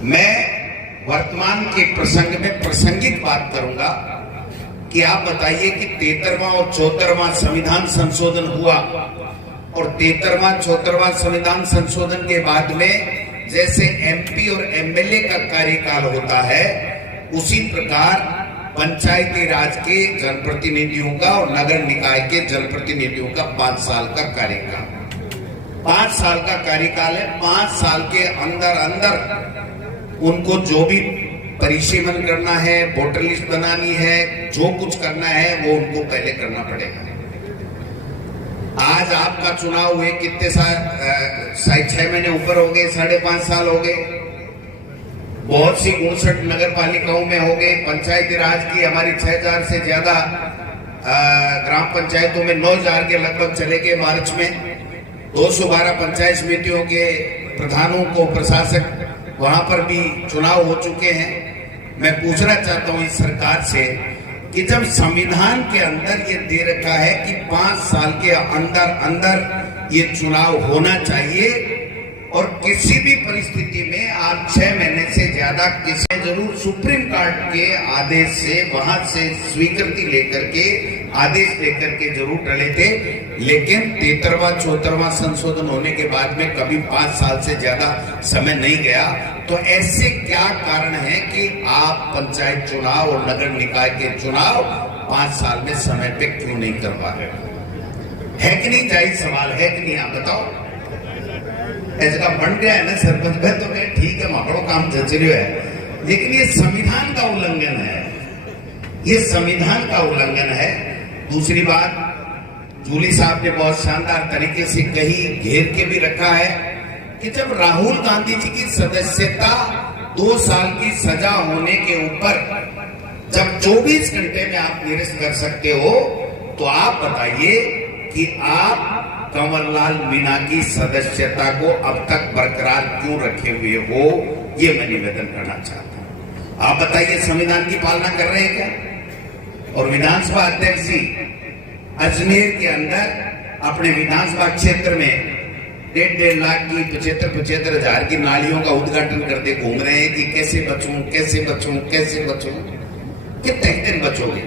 मैं वर्तमान के प्रसंग में प्रासंगिक बात करूंगा कि आप बताइए कि 73वां और 74वां संविधान संशोधन हुआ और 73वां 74वां संविधान संशोधन के बाद में जैसे एमपी और एमएलए का कार्यकाल होता है उसी प्रकार पंचायती राज के जनप्रतिनिधियों का और नगर निकाय के जनप्रतिनिधियों का 5 साल का कार्यकाल 5 साल का कार्यकाल है। 5 साल के अंदर अंदर उनको जो भी परिसीमन करना है, वोटर लिस्ट बनानी है, जो कुछ करना है वो उनको पहले करना पड़ेगा। आज आपका चुनाव हुए कितने साल, 6 महीने ऊपर हो गए, 5.5 साल हो गए। बहुत सी 59 नगर पालिकाओं में हो गए। पंचायती राज की हमारी 6000 से ज्यादा ग्राम पंचायतों में 9000 के लगभग चले गए मार्च में। 212 पंचायत समितियों के प्रधानों को प्रशासक वहां पर भी चुनाव हो चुके हैं। मैं पूछना चाहता हूं इस सरकार से कि जब संविधान के अंदर ये दे रखा है कि 5 साल के अंदर अंदर ये चुनाव होना चाहिए और किसी भी परिस्थिति में आप 6 महीने से ज्यादा किसी जरूर सुप्रीम कोर्ट के आदेश से वहां से स्वीकृति लेकर के आदेश लेकर के जरूर डले थे, लेकिन 73वां 74वां संशोधन होने के बाद में कभी 5 साल से ज्यादा समय नहीं गया। तो ऐसे क्या कारण है कि आप पंचायत चुनाव और नगर निकाय के चुनाव 5 साल में समय पे क्यों नहीं करवा रहे? है कि नहीं? जायज सवाल है कि नहीं? आप बताओ। ऐसा बन गया है ना सरपंच भाई, तो मैं ठीक है माकड़ो काम जचरियो है, लेकिन ये संविधान का उल्लंघन है। ये संविधान का उल्लंघन है। दूसरी बात, जूली साहब ने बहुत शानदार तरीके से कही, घेर के भी रखा है कि जब राहुल गांधी जी की सदस्यता 2 साल की सजा होने के ऊपर जब 24 घंटे में आप निरस्त कर सकते हो, तो आप बताइए कि आप कंवरलाल मीणा की सदस्यता को अब तक बरकरार क्यों रखे हुए हो? ये मैं निवेदन करना चाहता हूं। आप बताइए, संविधान की पालना कर रहे हैं क्या? और विधानसभा अध्यक्ष जी अजमेर के अंदर अपने विधानसभा क्षेत्र में 1.5 लाख की 75 हजार की नालियों का उद्घाटन करते घूम रहे हैं कि कैसे बचूं, कैसे बचूं, कैसे बचूं। कितने दिन बचोगे?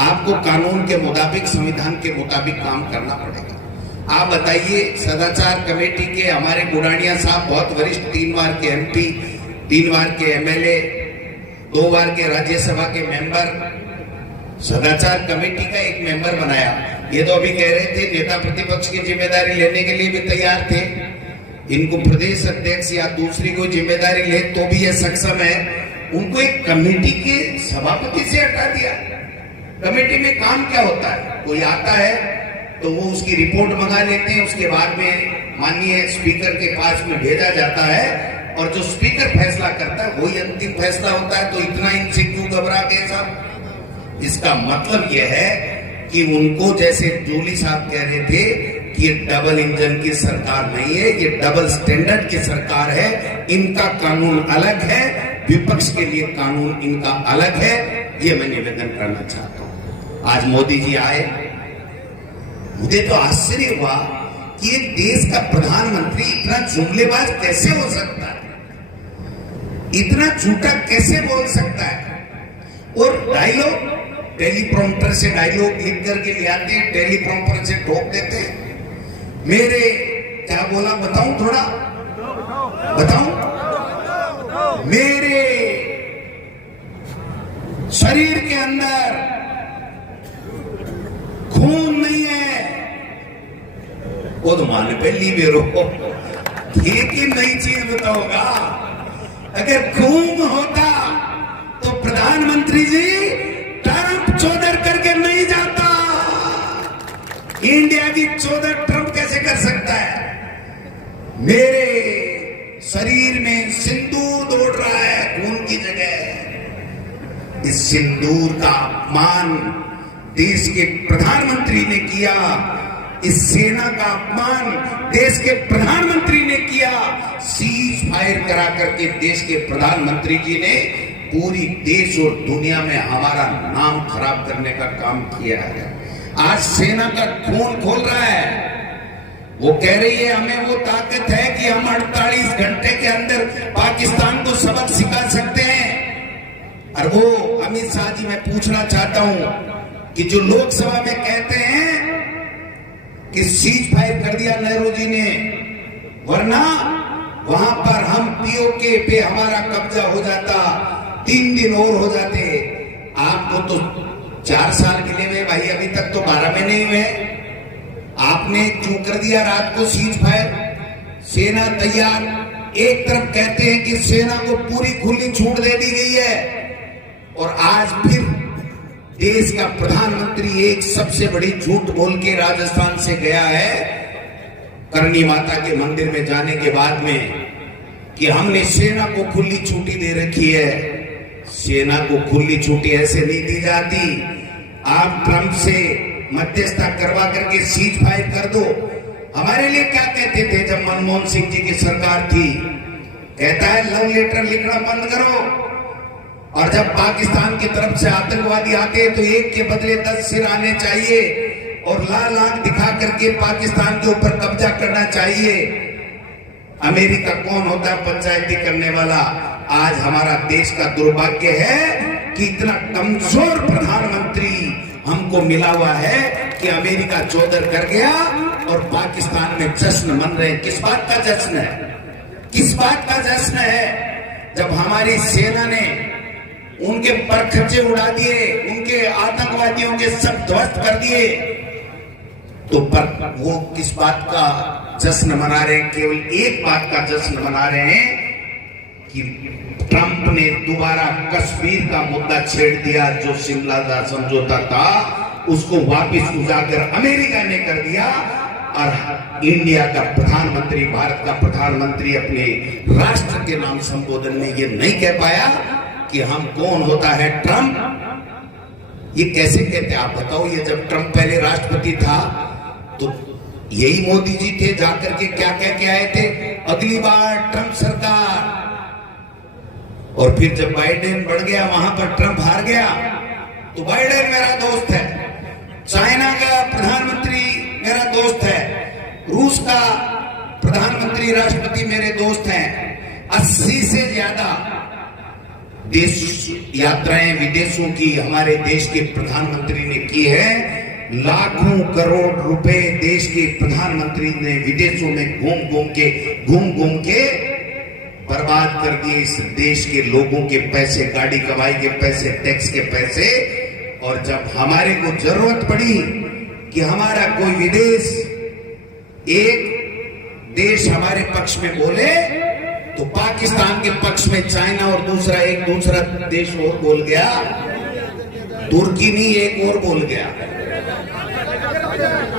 आपको कानून के मुताबिक, संविधान के मुताबिक काम करना पड़ेगा। आप बताइए, सदाचार कमेटी के हमारे गुडानिया साहब बहुत वरिष्ठ, 3 बार के एमपी, 3 बार के एमएलए, 2 बार के राज्यसभा के मेंबर, सदाचार कमेटी का एक मेंबर बनाया। ये तो अभी कह रहे थे नेता प्रतिपक्ष की जिम्मेदारी लेने के लिए भी तैयार थे। इनको प्रदेश अध्यक्ष या दूसरी कोई जिम्मेदारी ले तो भी ये सक्षम है। उनको एक कमेटी के सभापति से हटा दिया। कमेटी में काम क्या होता है? कोई आता है तो वो उसकी रिपोर्ट मंगा लेते हैं, उसके बाद में माननीय स्पीकर के पास में भेजा जाता है और जो स्पीकर फैसला करता है वही अंतिम फैसला होता है। तो इतना इनसे क्यों घबरा गए साहब? इसका मतलब यह है कि उनको, जैसे जूली साहब कह रहे थे कि ये डबल इंजन की सरकार नहीं है, ये डबल स्टैंडर्ड की सरकार है। इनका कानून अलग है, विपक्ष के लिए कानून इनका अलग है। ये मैं निवेदन करना चाहता हूं। आज मोदी जी आए, मुझे तो आश्चर्य हुआ कि एक देश का प्रधानमंत्री इतना जुमलेबाज कैसे हो सकता है, इतना झूठा कैसे बोल सकता है। और डायलॉग टेलीप्रॉम्प्टर से डायलॉग लिख करके ले आते हैं, टेलीप्रॉम्प्टर से ठोक देते हैं। मेरे क्या बोला बताऊं? थोड़ा बताऊं? मेरे शरीर के अंदर खून नहीं है, वो तो मान पहली बेरो एक ही नई चीज बताओगा। अगर खून होता तो प्रधानमंत्री जी ट्रंप चौधर करके नहीं जाता। इंडिया की चौधर ट्रंप कैसे कर सकता है? मेरे शरीर में सिंदूर दौड़ रहा है खून की जगह। इस सिंदूर का अपमान देश के प्रधानमंत्री ने किया, इस सेना का अपमान देश के प्रधानमंत्री ने किया। सीज फायर करा करके देश के प्रधानमंत्री जी ने पूरी देश और दुनिया में हमारा नाम खराब करने का काम किया है। आज सेना का खून खोल रहा है। वो कह रही है हमें वो ताकत है कि हम 48 घंटे के अंदर पाकिस्तान को सबक सिखा सकते हैं। और वो अमित शाह जी, मैं पूछना चाहता हूं कि जो लोकसभा में कहते हैं कि सीज फायर कर दिया नेहरू जी ने, वरना वहां पर हम पीओके पे हमारा कब्जा हो जाता, 3 दिन और हो जाते। आपको तो 4 साल मिले हुए भाई, अभी तक तो 12 महीने ही हुए। आपने क्यों कर दिया रात को सीज फायर? सेना तैयार, एक तरफ कहते हैं कि सेना को पूरी खुली छूट दे दी गई है, और आज फिर देश का प्रधानमंत्री एक सबसे बड़ी झूठ बोल के राजस्थान से गया है करनी माता के मंदिर में जाने के बाद में कि हमने सेना को खुली छुट्टी दे रखी है। सेना को खुली छुट्टी ऐसे नहीं दी जाती। आप ट्रंप से मध्यस्थता करवा करके सीज फायर कर दो। हमारे लिए क्या कहते थे जब मनमोहन सिंह जी की सरकार थी? कहता है लव लेटर लिखना बंद करो, और जब पाकिस्तान की तरफ से आतंकवादी आते हैं तो एक के बदले 10 सिर आने चाहिए, और लाल आंख दिखा करके पाकिस्तान के ऊपर कब्जा करना चाहिए। अमेरिका कौन होता है पंचायती करने वाला? आज हमारा देश का दुर्भाग्य है कि इतना कमजोर प्रधानमंत्री हमको मिला हुआ है कि अमेरिका चौधर कर गया और पाकिस्तान में जश्न मन रहे। किस बात का जश्न है? किस बात का जश्न है? जब हमारी सेना ने उनके परखच्चे उड़ा दिए, उनके आतंकवादियों के सब ध्वस्त कर दिए, तो पर वो किस बात का जश्न मना रहे हैं? केवल एक बात का जश्न मना रहे हैं कि ट्रंप ने दोबारा कश्मीर का मुद्दा छेड़ दिया। जो शिमला का समझौता था उसको वापस उजागर अमेरिका ने कर दिया, और इंडिया का प्रधानमंत्री, भारत का प्रधानमंत्री अपने राष्ट्र के नाम संबोधन में ये नहीं कह पाया कि हम कौन होता है ट्रंप। ये कैसे कहते आप बताओ? ये जब ट्रंप पहले राष्ट्रपति था तो यही मोदी जी थे, जाकर के क्या कह के आए थे, अगली बार ट्रंप सरकार। और फिर जब बाइडेन बढ़ गया वहां पर ट्रंप हार गया, तो बाइडेन मेरा दोस्त है, चाइना का प्रधानमंत्री मेरा दोस्त है, रूस का प्रधानमंत्री राष्ट्रपति मेरे दोस्त हैं। 80 से ज्यादा देश यात्राएं विदेशों की हमारे देश के प्रधानमंत्री ने की है। लाखों करोड़ रुपए देश के प्रधानमंत्री ने विदेशों में घूम घूम के बर्बाद कर दिए इस देश के लोगों के पैसे, गाड़ी कमाई के पैसे, टैक्स के पैसे। और जब हमारे को जरूरत पड़ी कि हमारा कोई विदेश, एक देश हमारे पक्ष में बोले, तो पाकिस्तान के पक्ष में चाइना और एक दूसरा देश और बोल गया, तुर्की नहीं एक और बोल गया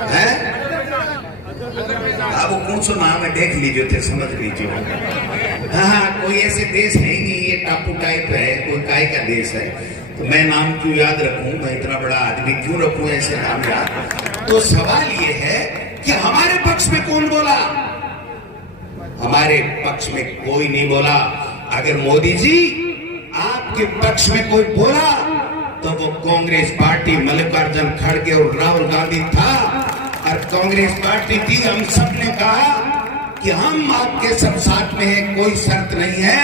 है। अब कौन सा नाम है देख लीजिए थे, समझ लीजिए। हाँ, कोई ऐसे देश है ही नहीं, ये टापू टाइप है, कोई काय का देश है। तो मैं नाम क्यों याद रखूं? मैं इतना बड़ा आदमी क्यों रखूं ऐसे नाम याद? तो सवाल ये है कि हमारे पक्ष में कौन बोला? हमारे पक्ष में कोई नहीं बोला। अगर मोदी जी आपके पक्ष में कोई बोला तो वो कांग्रेस पार्टी, मल्लिकार्जुन खड़गे और राहुल गांधी था, और कांग्रेस पार्टी थी। हम सब ने कहा कि हम आपके सब साथ में हैं, कोई शर्त नहीं है।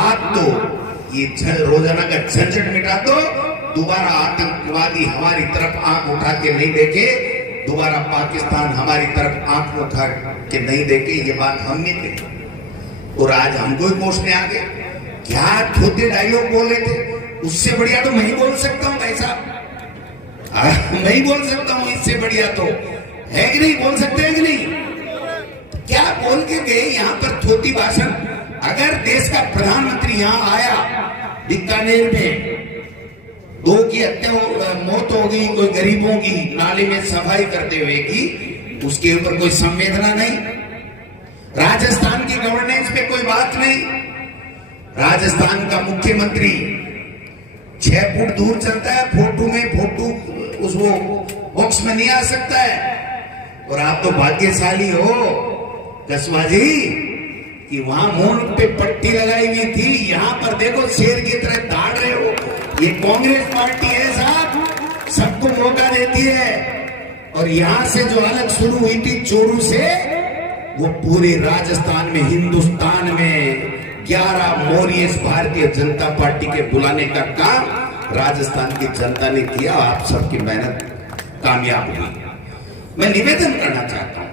आप तो ये रोजाना का झंझट मिटा दो, दोबारा आतंकवादी हमारी तरफ आंख उठा के नहीं देखे, दोबारा पाकिस्तान हमारी तरफ आंख उठा के नहीं देखे। ये बात हमने कही और आज हमको ही कोसने आ गए। क्या थोड़े डायलॉग बोल रहे थे, उससे बढ़िया तो मैं ही बोल सकता हूं भाई साहब, मैं ही बोल सकता हूं। इससे बढ़िया तो है कि नहीं? बोल सकते हैं कि नहीं? क्या बोल के गए यहाँ पर थोटी भाषण? अगर देश का प्रधानमंत्री यहाँ आया, बीकानेर में 2 की हत्या मौत हो गई, कोई गरीबों की नाले में सफाई करते हुए की, उसके ऊपर कोई संवेदना नहीं। राजस्थान की गवर्नेंस पे कोई बात नहीं। राजस्थान का मुख्यमंत्री 6 फुट दूर चलता है, फोटो उस वो बॉक्स में नहीं आ सकता है। और आप तो भाग्यशाली हो कसवा जी कि वहां मूंछ पे पट्टी लगाई हुई थी, यहां पर देखो शेर की तरह दाड़ रहे हो। ये कांग्रेस पार्टी है साहब, सबको मौका देती है। और यहां से जो अलग शुरू हुई थी चोरू से, वो पूरे राजस्थान में, हिंदुस्तान में 11 मोरियस भारतीय जनता पार्टी के बुलाने का काम राजस्थान की जनता ने किया। आप सबकी मेहनत कामयाब हुई। मैं निवेदन करना चाहता हूं,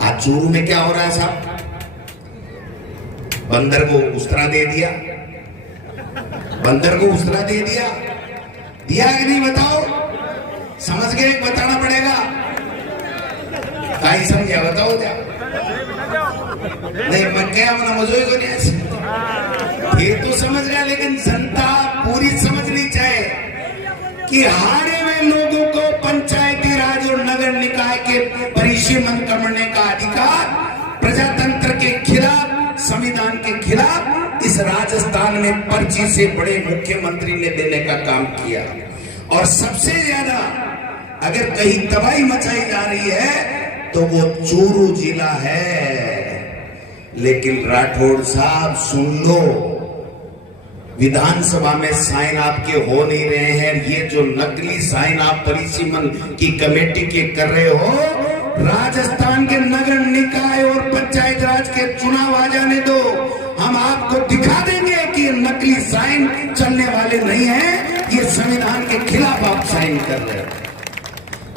आज चूरू में क्या हो रहा है साहब? बंदर को उस्तरा दे दिया, बंदर को उस्तरा दे दिया, दिया कि नहीं बताओ? समझ गए? बताना पड़ेगा। काई समझा बताओ क्या? नहीं मैं क्या मना मजो को नहीं, ये तो समझ गया, लेकिन जनता पूरी समझनी चाहिए कि हारे हुए लोगों को पंचायती राज और नगर निकाय के परिसीमन करने का अधिकार प्रजातंत्र के खिलाफ, संविधान के खिलाफ इस राजस्थान में पर्ची से बड़े मुख्यमंत्री ने देने का काम किया। और सबसे ज्यादा अगर कहीं तबाही मचाई जा रही है तो वो चूरू जिला है। लेकिन राठौड़ साहब सुन लो, विधानसभा में साइन आपके हो नहीं रहे हैं। ये जो नकली साइन आप परिसीमन की कमेटी के कर रहे हो, राजस्थान के नगर निकाय और पंचायत राज के चुनाव आ जाने दो, हम आपको दिखा देंगे कि ये नकली साइन चलने वाले नहीं हैं। ये संविधान के खिलाफ आप साइन कर रहे हो।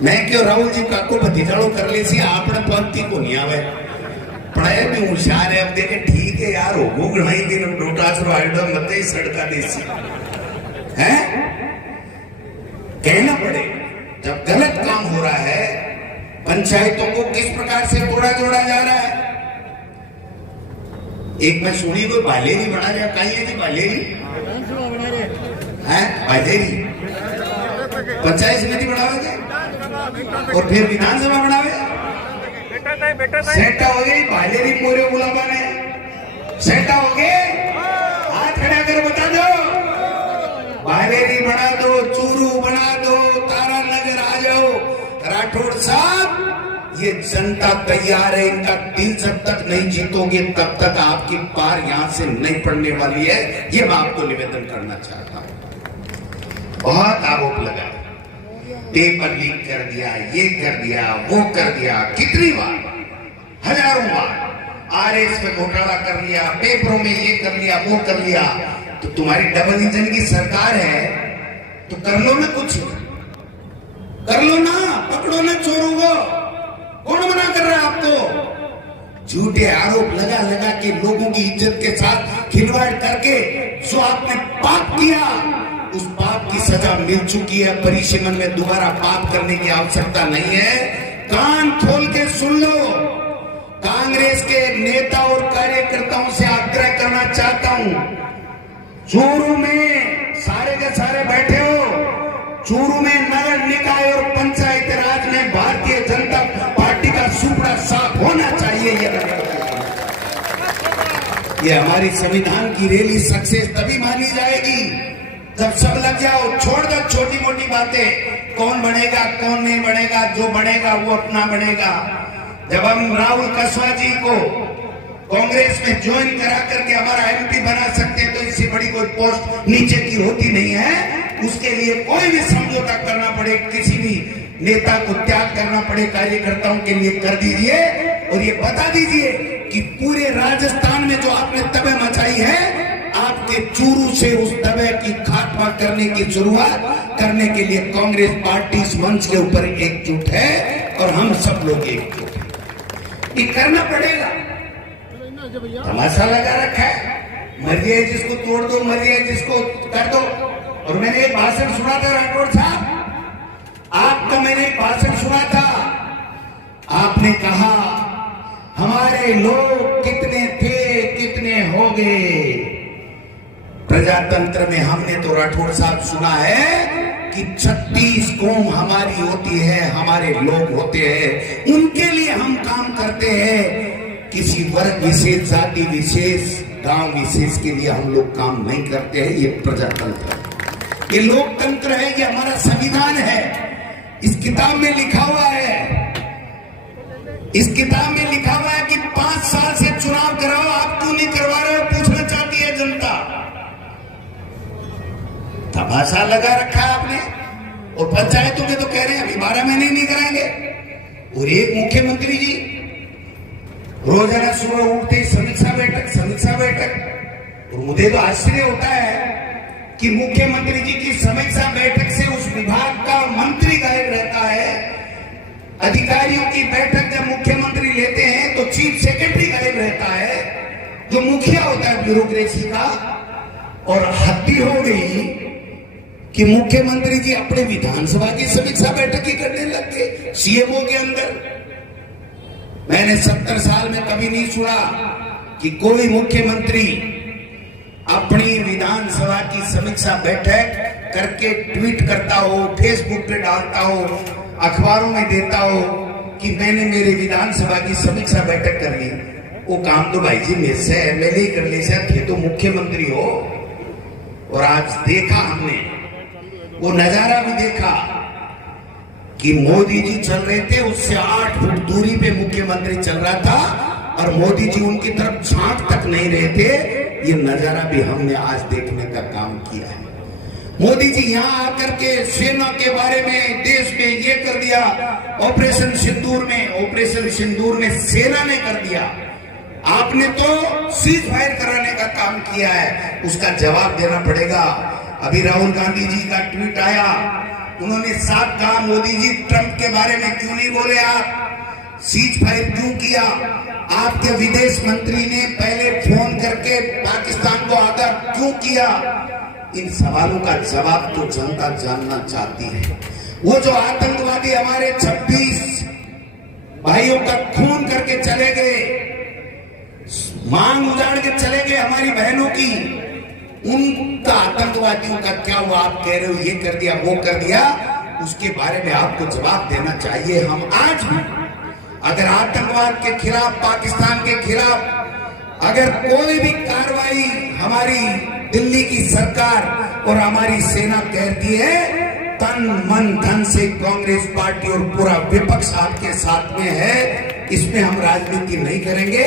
मैं क्यों राहुल जी काको भतीजाड़ो कर ली सी, आपने पंक्ति को नहीं आवे, पढ़ाई में होशियार है। अब देखे ठीक है यार, हो गई दिन डोटा शुरू आइडो मत ही सड़का देसी है। कहना पड़े जब गलत काम हो रहा है, पंचायतों को किस प्रकार से तोड़ा जोड़ा जा रहा है। एक मैं सुनी कोई बालेरी बना रहा, कहीं है कि बालेरी है, बालेरी पंचायत समिति बढ़ावे और फिर विधानसभा बढ़ावे। सेटा हो गई बालेरी मोरे गुलाबा ने, सेटा हो गए, हाथ खड़ा कर बता दो, बालेरी बना दो, चूरू बना दो, तारा नगर आ जाओ। राठौड़ साहब, ये जनता तैयार है, इनका दिल जब तक नहीं जीतोगे तब तक आपकी पार यहां से नहीं पड़ने वाली है। ये मैं आपको निवेदन करना चाहता हूं। बहुत आरोप लगा, पेपर लीक कर दिया, ये कर दिया, वो कर दिया, कितनी बार, हजारों बार आरएस में घोटाला कर लिया, पेपरों में ये कर लिया, वो कर लिया। तो तुम्हारी डबल इंजन की सरकार है तो कर लो ना, कुछ कर लो ना, पकड़ो ना चोरों को। कौन मना कर रहा है आपको? झूठे आरोप लगा लगा के लोगों की इज्जत के साथ खिलवाड़ करके जो आपने पाप किया, उस पाप की सजा मिल चुकी है। परिसीमन में दोबारा पाप करने की आवश्यकता नहीं है। कान खोल के सुन लो। कांग्रेस के नेता और कार्यकर्ताओं से आग्रह करना चाहता हूं, चूरू में सारे के सारे बैठे हो, चूरू में नगर निकाय और पंचायत राज में भारतीय जनता पार्टी का सुपड़ा साफ होना चाहिए। ये हमारी संविधान की रैली सक्सेस तभी मानी जाएगी जब सब लग जाओ। छोड़ दो छोटी मोटी बातें, कौन बनेगा कौन नहीं बनेगा, जो बनेगा वो अपना बनेगा। जब हम राहुल कसवा जी को कांग्रेस में ज्वाइन करा करके हमारा एमपी बना सकते हैं, तो इससे बड़ी कोई पोस्ट नीचे की होती नहीं है। उसके लिए कोई भी समझौता करना पड़े, किसी भी नेता को त्याग करना पड़े, कार्यकर्ताओं के लिए कर दीजिए। और ये बता दीजिए कि पूरे राजस्थान में जो आपने तबाही मचाई है, आपके चूरू से उस तबाही की खात्मा करने की शुरुआत करने के लिए कांग्रेस पार्टी इस मंच के ऊपर एकजुट है और हम सब लोग एकजुट हैं। ये करना पड़ेगा। तमाशा लगा रखा है, मर्जी है जिसको तोड़ दो, मर्जी है जिसको कर दो। और मैंने एक भाषण सुना था राठौड़ साहब, आपका मैंने एक भाषण सुना था, आपने कहा हमारे लोग कितने थे कितने हो गए। प्रजातंत्र में हमने तो राठौड़ साहब सुना है कि 36 कौम हमारी होती है, हमारे लोग होते हैं, उनके लिए हम काम करते हैं। किसी वर्ग विशेष, जाति विशेष, गांव विशेष के लिए हम लोग काम नहीं करते हैं। ये प्रजातंत्र है, ये लोकतंत्र है, ये हमारा संविधान है। इस किताब में लिखा हुआ है, इस किताब में लिखा हुआ है कि 5 साल से चुनाव कराओ, आप क्यों नहीं करवा रहे हो, पूछना चाहती है जनता। तमाशा लगा रखा है आपने। और पंचायतों के तो कह रहे हैं अभी 12 महीने नहीं कराएंगे। और एक मुख्यमंत्री जी रोजाना सुबह उठते ही समीक्षा बैठक। और मुझे तो आश्चर्य होता है कि मुख्यमंत्री जी की समीक्षा बैठक से उस विभाग का मंत्री गायब रहता है। अधिकारियों की बैठक जब मुख्यमंत्री लेते हैं तो चीफ सेक्रेटरी गायब रहता है, जो मुखिया होता है ब्यूरोक्रेसी का। और हद हो गई कि मुख्यमंत्री जी अपने विधानसभा की समीक्षा बैठक ही करने लग गए सीएमओ के अंदर। मैंने 70 साल में कभी नहीं सुना कि कोई मुख्यमंत्री अपनी विधानसभा की समीक्षा बैठक करके ट्वीट करता हो, फेसबुक पे डालता हो, अखबारों में देता हो कि मैंने मेरे विधानसभा की समीक्षा बैठक कर ली। वो काम तो भाई जी मेरे से एमएलए कर ले थे, तो मुख्यमंत्री हो। और आज देखा हमने, वो नजारा भी देखा कि मोदी जी चल रहे थे, उससे 8 फुट दूरी पे मुख्यमंत्री चल रहा था और मोदी जी उनकी तरफ झांक तक नहीं रहे थे। ये नजारा भी हमने आज देखने का काम किया है। मोदी जी यहाँ आकर के सेना के बारे में, देश में ये कर दिया, ऑपरेशन सिंदूर में सेना ने कर दिया। आपने तो सीज फायर कराने का काम किया है, उसका जवाब देना पड़ेगा। अभी राहुल गांधी जी का ट्वीट आया, उन्होंने साफ कहा, मोदी जी ट्रंप के बारे में क्यों नहीं बोले, आप सीज फायर क्यों किया? आपके विदेश मंत्री ने पहले फोन करके पाकिस्तान को आगाह क्यों किया? इन सवालों का जवाब तो जनता जानना चाहती है। वो जो आतंकवादी हमारे 26 भाइयों का खून करके चले गए, मांग उजाड़ के चले गए हमारी बहनों की, उनका आतंकवादियों का क्या हुआ? आप कह रहे हो ये कर दिया, वो कर दिया, उसके बारे में आपको जवाब देना चाहिए। हम आज भी अगर आतंकवाद के खिलाफ, पाकिस्तान के खिलाफ अगर कोई भी कार्रवाई हमारी दिल्ली की सरकार और हमारी सेना कहती है, तन मन धन से कांग्रेस पार्टी और पूरा विपक्ष आपके साथ में है। इसमें हम राजनीति नहीं करेंगे,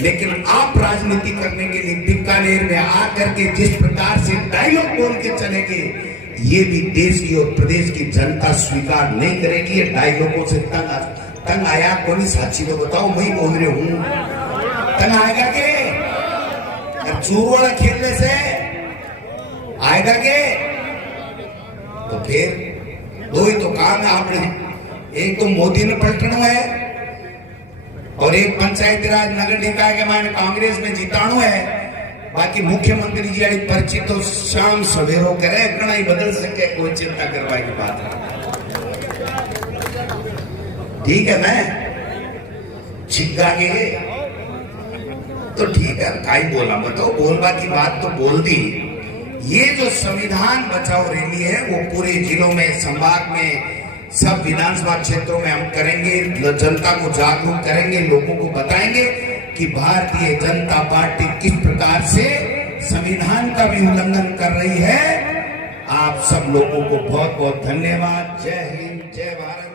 लेकिन आप राजनीति करने के लिए बीकानेर में आकर के जिस प्रकार से डायलॉग बोल के चलेंगे, ये भी देश की और प्रदेश की जनता स्वीकार नहीं करेगी। ये डायलॉगों से तंग आया कौन? साक्षी तो बताओ, मैं ही बोल रही हूं, तंग आएगा के? चूर वाला खेलने से आएगा के? तो फिर दो ही तो काम है आपने, एक तो मोदी ने पलटना है और एक पंचायती राज नगर निकाय के मैंने कांग्रेस में जिताणु है। बाकी मुख्यमंत्री जी वाली पर्ची तो शाम सवेरो करे, इतना ही बदल सके, कोई चिंता करवाए की बात है। ठीक है, मैं छिगा के तो ठीक है, काई बोला बताओ, बोलबा की बात तो बोल दी। ये जो संविधान बचाओ रैली है वो पूरे जिलों में, संभाग में, सब विधानसभा क्षेत्रों में हम करेंगे। जनता को जागरूक करेंगे, लोगों को बताएंगे कि भारतीय जनता पार्टी किस प्रकार से संविधान का भी उल्लंघन कर रही है। आप सब लोगों को बहुत बहुत धन्यवाद। जय हिंद, जय भारत।